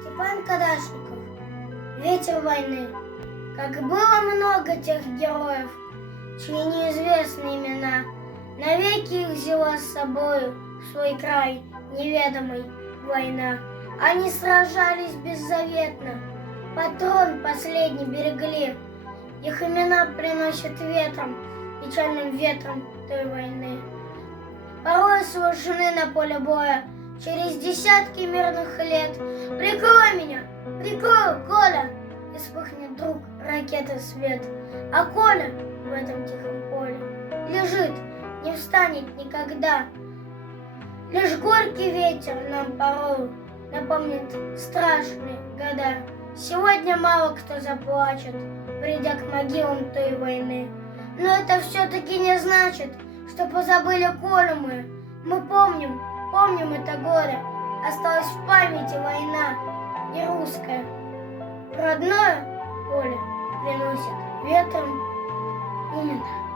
Степан Кадашников. Ветер войны. Как было много тех героев, чьи неизвестны имена, навеки их взяла с собою в свой край неведомый война. Они сражались беззаветно, патрон последний берегли. Их имена приносят ветром, печальным ветром той войны. Порой сложены на поле боя через десятки мирных лет. Прикрой меня, прикрой, Коля! И вспыхнет вдруг ракеты свет. А Коля в этом тихом поле лежит, не встанет никогда. Лишь горький ветер нам порою напомнит страшные года. Сегодня мало кто заплачет, придя к могилам той войны. Но это все-таки не значит, что позабыли Колю мы. Мы помним это горе. Осталась в памяти война не русская. Родное поле приносит ветром имена.